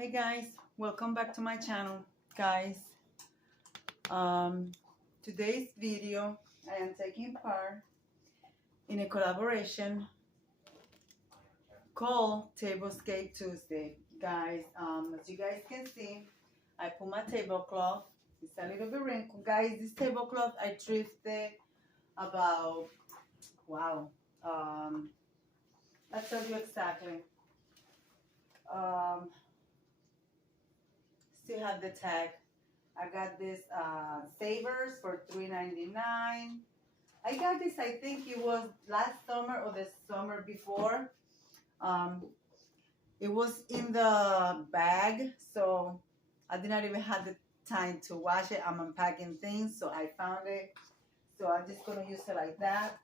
Hey guys, welcome back to my channel. Guys, today's video I am taking part in a collaboration called Tablescape Tuesday. Guys, as you guys can see, I put my tablecloth. It's a little bit wrinkled. Guys, this tablecloth I thrifted about, wow, I'll tell you exactly. Still have the tag. I got this Savers for $3.99. I got this, I think it was last summer or the summer before. It was in the bag, so I did not even have the time to wash it. I'm unpacking things, so I found it. So I'm just gonna use it like that,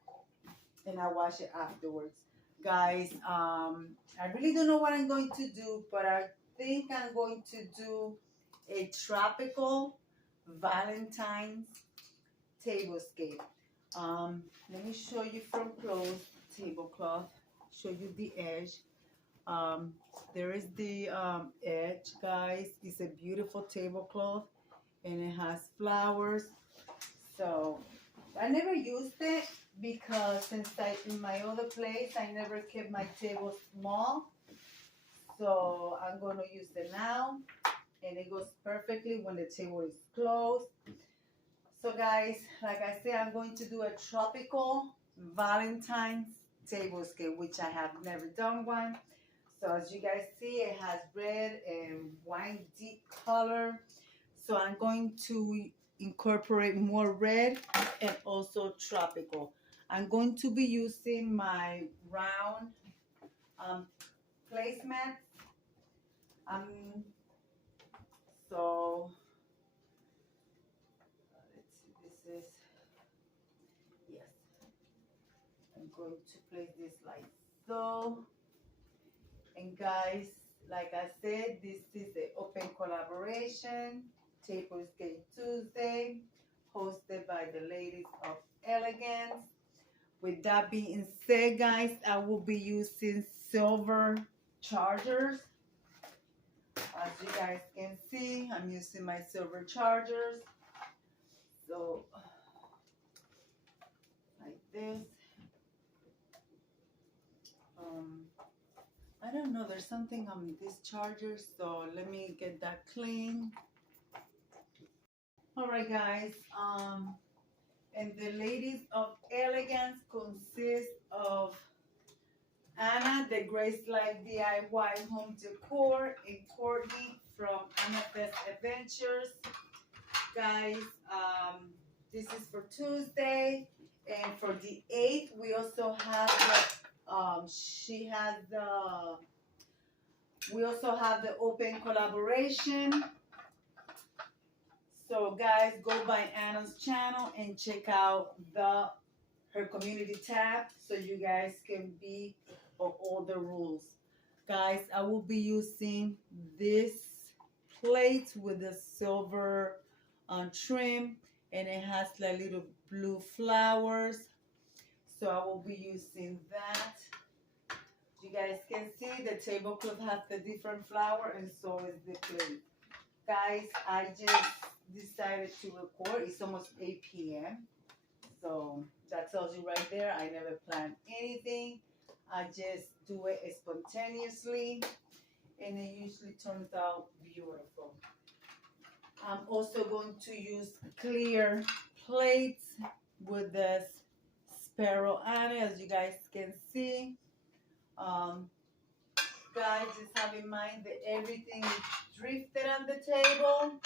and I wash it afterwards. Guys, I really don't know what I'm going to do, but I think I'm going to do a tropical Valentine's tablescape. Let me show you from close tablecloth. Show you the edge. There is the edge, guys. It's a beautiful tablecloth, and it has flowers. So I never used it because since in my other place I never kept my table small. So I'm going to use it now. And it goes perfectly when the table is closed. So guys, like I said, I'm going to do a tropical Valentine's tablescape, which I have never done one. So as you guys see, it has red and wine deep color. So I'm going to incorporate more red and also tropical. I'm going to be using my round placemat. So let's see, this is, yes, I'm going to place this like so. And guys, like I said, this is the open collaboration, Tablescape Tuesday, hosted by the ladies of Elegance. With that being said, guys, I will be using silver chargers. As you guys can see, I'm using my silver chargers. So, like this. I don't know, there's something on this charger, so let me get that clean. Alright guys, and the ladies of Elegance consist of Anna, the Grace Life DIY Home Decor, and Cortney from Anna's Adventures. Guys, this is for Tuesday, and for the 8th, we also have we also have the open collaboration. So guys, go by Anna's channel and check out her community tab so you guys can be of all the rules. Guys, I will be using this plate with the silver trim, and it has like little blue flowers. So I will be using that. You guys can see the tablecloth has the different flower, and so is the plate. Guys, I just decided to record. It's almost 8 p.m. So that tells you right there, I never planned anything. I just do it spontaneously, and it usually turns out beautiful. I'm also going to use clear plates with this sparrow on it, as you guys can see. Guys, just have in mind that everything is drifted on the table,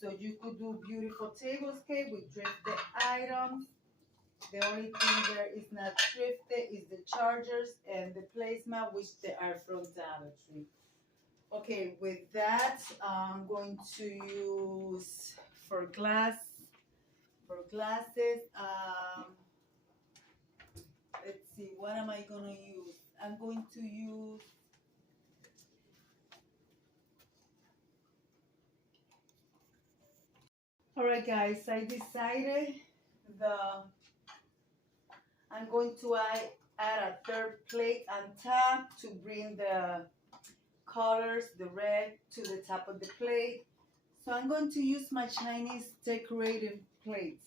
so you could do beautiful tablescape with drifted items. The only thing there is not drifted is the chargers and the placemat, which they are from Dollar Tree. Okay, with that, I'm going to use for glasses. Let's see, what am I gonna use? I'm going to use alright guys, I decided I'm going to add a third plate on top to bring the colors, the red to the top of the plate. So I'm going to use my Chinese decorative plates.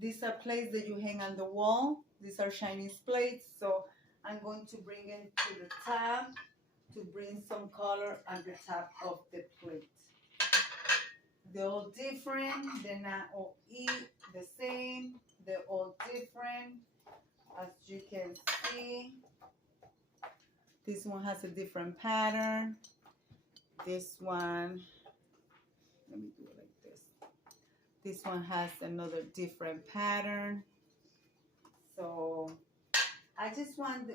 These are plates that you hang on the wall. These are Chinese plates. So I'm going to bring it to the top to bring some color on the top of the plate. They're all different. They're not all the same. They're all different. As you can see, this one has a different pattern. This one, let me do it like this. This one has another different pattern. So I just want to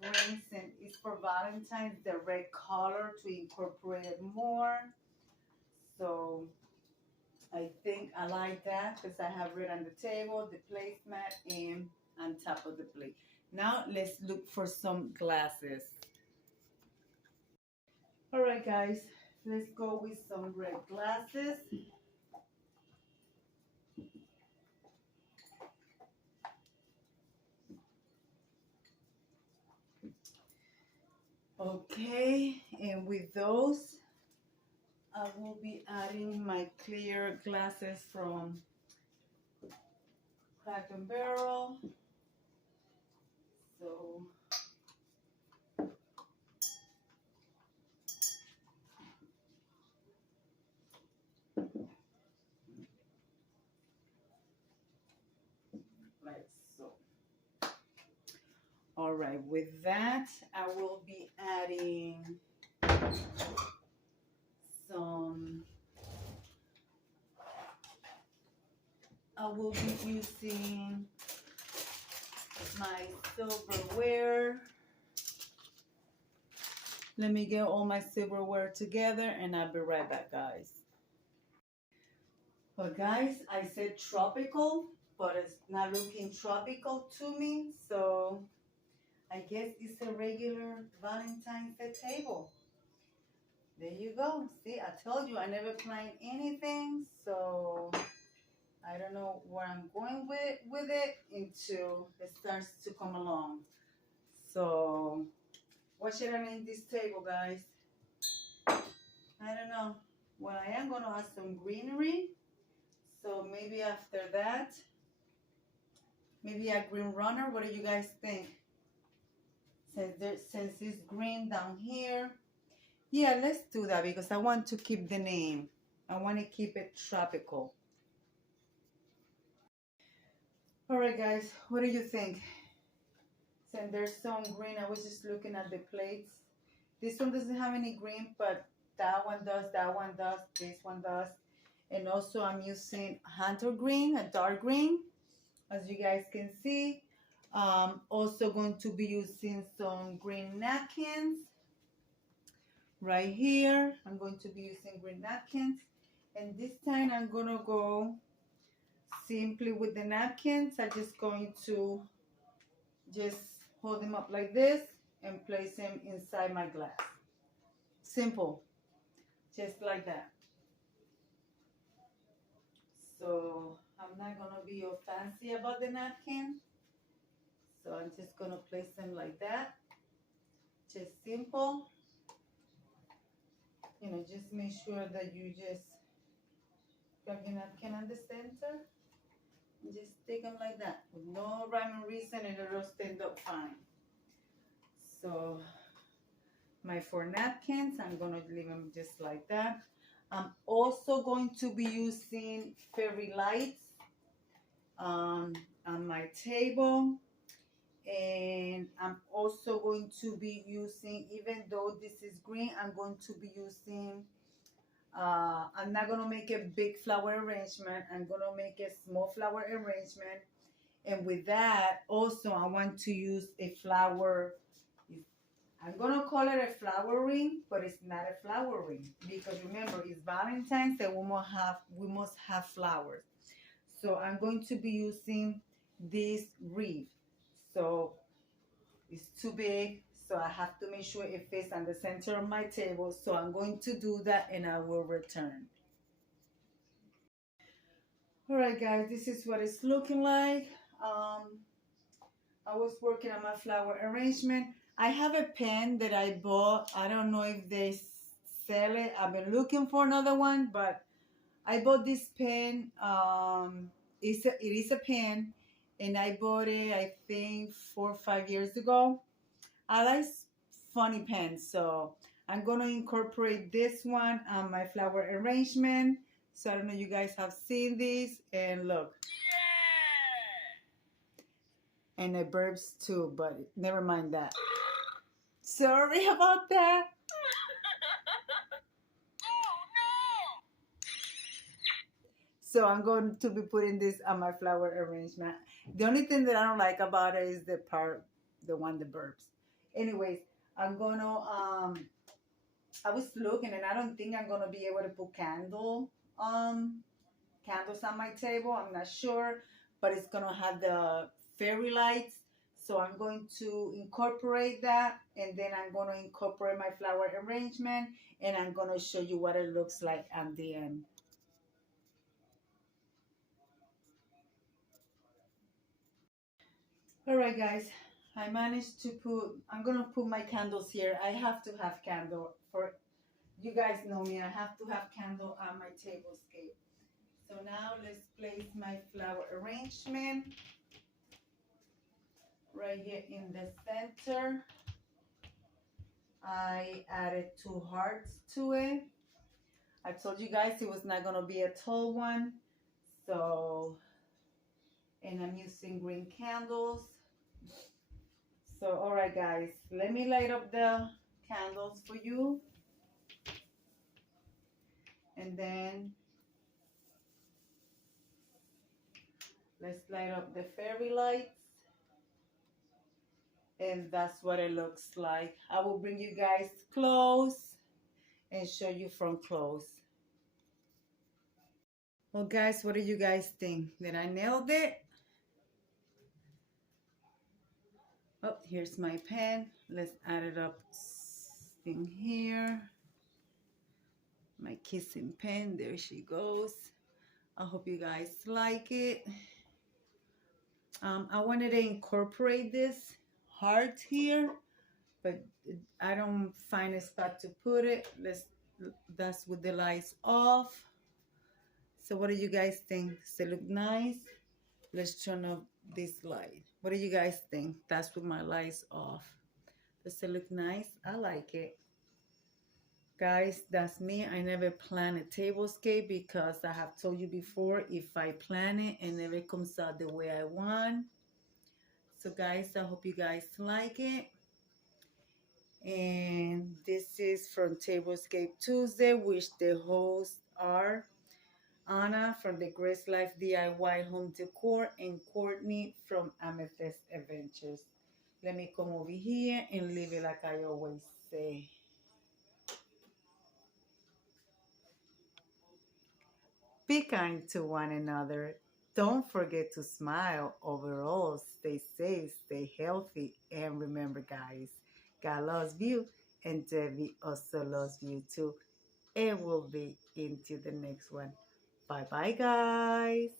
bring, since it's for Valentine's, the red color to incorporate it more. So I think I like that because I have red on the table, the placemat, and on top of the plate. Now let's look for some glasses. All right, guys, let's go with some red glasses. Okay, and with those, I will be adding my clear glasses from Crack and Barrel. So like so. All right, with that, I will be adding some, I will be using my silverware. Let me get all my silverware together and I'll be right back, guys. But guys, I said tropical, but it's not looking tropical to me, so I guess it's a regular Valentine's Day table. There you go. See, I told you I never planned anything, so I don't know where I'm going with it until it starts to come along. So what should I name this table, guys? I don't know. Well, I am going to add some greenery. So maybe after that, maybe a green runner. What do you guys think? Since it's green down here. Yeah, let's do that because I want to keep the name. I want to keep it tropical. All right, guys, what do you think? Since there's some green, I was just looking at the plates. This one doesn't have any green, but that one does, this one does. And also I'm using hunter green, a dark green, as you guys can see. Also going to be using some green napkins. Right here, I'm going to be using green napkins. And this time I'm gonna go simply with the napkins. I'm just going to just hold them up like this and place them inside my glass. Simple, just like that. So I'm not gonna be all fancy about the napkin. So I'm just gonna place them like that. Just simple. You know, just make sure that you just plug your napkin on the center. And just take them like that with no rhyme or reason, and it'll stand up fine. So my 4 napkins, I'm gonna leave them just like that. I'm also going to be using fairy lights on my table, and I'm also going to be using, even though this is green, I'm going to be using, I'm not going to make a big flower arrangement. I'm going to make a small flower arrangement, and with that also I want to use a flower. I'm gonna call it a flower ring, but it's not a flower ring because remember it's Valentine's and we must have flowers. So I'm going to be using this wreath. So it's too big, so I have to make sure it fits on the center of my table. So I'm going to do that and I will return. All right, guys, this is what it's looking like. I was working on my flower arrangement. I have a pen that I bought. I don't know if they sell it. I've been looking for another one, but I bought this pen. It is a pen, and I bought it I think 4 or 5 years ago. I like funny pens, so I'm gonna incorporate this one on my flower arrangement. So I don't know if you guys have seen this, and look, and it burps too, but never mind that. Sorry about that. So I'm going to be putting this on my flower arrangement. The only thing that I don't like about it is the part, the one that burps. Anyways, I'm gonna I was looking and I don't think I'm gonna be able to put candles on my table. I'm not sure, but it's gonna have the fairy lights. So I'm going to incorporate that, and then I'm gonna incorporate my flower arrangement, and I'm gonna show you what it looks like at the end. All right, guys, I managed to I'm gonna put my candles here. I have to have candle for, you guys know me, I have to have candle on my tablescape. So now let's place my flower arrangement right here in the center. I added 2 hearts to it. I told you guys it was not gonna be a tall one. So, and I'm using green candles. So, all right, guys, let me light up the candles for you. And then let's light up the fairy lights. And that's what it looks like. I will bring you guys close and show you from close. Well, guys, what do you guys think? Did I nailed it? Oh, here's my pen. Let's add it up in here. My kissing pen, there she goes. I hope you guys like it. I wanted to incorporate this heart here, but I don't find a spot to put it. That's with the lights off. So what do you guys think? Does it look nice? Let's turn off this light. What do you guys think? That's with my lights off. Does it look nice? I like it. Guys, that's me. I never plan a tablescape because I have told you before, if I plan it and never comes out the way I want. So guys, I hope you guys like it. And this is from Tablescape Tuesday, which the hosts are Anna from the Grace Life DIY Home Decor and Cortney from Amethyst Adventures. Let me come over here and leave it like I always say. Be kind to one another. Don't forget to smile. Overall, stay safe, stay healthy, and remember, guys, God loves you, and Debbie also loves you too. And we'll be into the next one. Bye bye, guys.